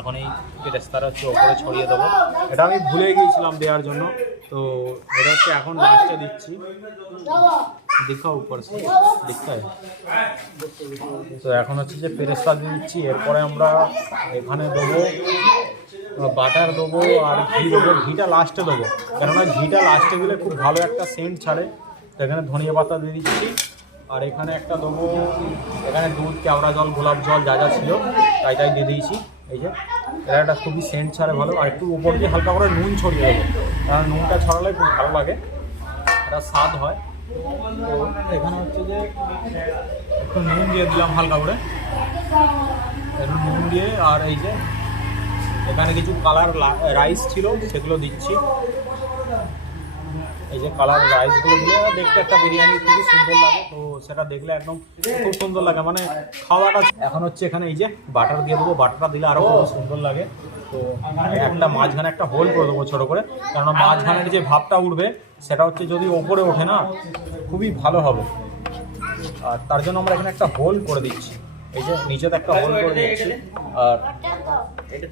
এখন এই বেরেস্তাটা হচ্ছে ওপরে ছড়িয়ে দেবো। এটা আমি ভুলে গিয়েছিলাম দেওয়ার জন্য, তো এটা হচ্ছে এখন লাস্টে দিচ্ছি। দেখাও উপর দিকটা। তো এখন হচ্ছে যে বেরেস্তা দিয়ে দিচ্ছি, এরপরে আমরা এখানে দেবো বাটার দেবো আর ঘি দেবো। ঘিটা লাস্টে দেবো, কেননা ঘিটা লাস্টে দিলে খুব ভালো একটা সেন্ট ছাড়ে। তো এখানে ধনিয়া পাতা দিয়ে দিচ্ছি, আর এখানে একটা দেবো, এখানে দুধ, কেওড়া জল, গোলাপ জল যা যা ছিল তাই দিয়ে দিয়েছি। এই যে এটা একটা খুবই সেন্ট ছাড়ে ভালো। আর একটু উপর দিয়ে হালকা করে নুন ছড়িয়ে দেবো, কারণ নুনটা ছড়ালে খুব ভালো লাগে, এটা স্বাদ হয়। তো এখানে হচ্ছে যে একটু নুন দিয়ে দিলাম হালকা করে, একটু নুন দিয়ে। আর এই যে এখানে কিছু কালার রাইস ছিল সেগুলো দিচ্ছি। এই যে কালার রাইসগুলো দিয়ে দেখতে একটা বিরিয়ানি খুবই সুন্দর লাগে। তো সেটা দেখলে একদম খুব সুন্দর লাগে, মানে খাওয়াটা। এখন হচ্ছে এখানে এই যে বাটার দিয়ে দেবো, বাটারটা দিলে আরও খুব সুন্দর লাগে। তো একটা মাঝখানে একটা হোল করে দেবো ছোটো করে, কারণ মাঝখানের যে ভাবটা উঠবে সেটা হচ্ছে যদি ওপরে ওঠে না খুবই ভালো হবে। আর তার জন্য আমরা এখানে একটা হোল করে দিচ্ছি, এই যে নিচেতে একটা হোল করে দিচ্ছি। আর এইটা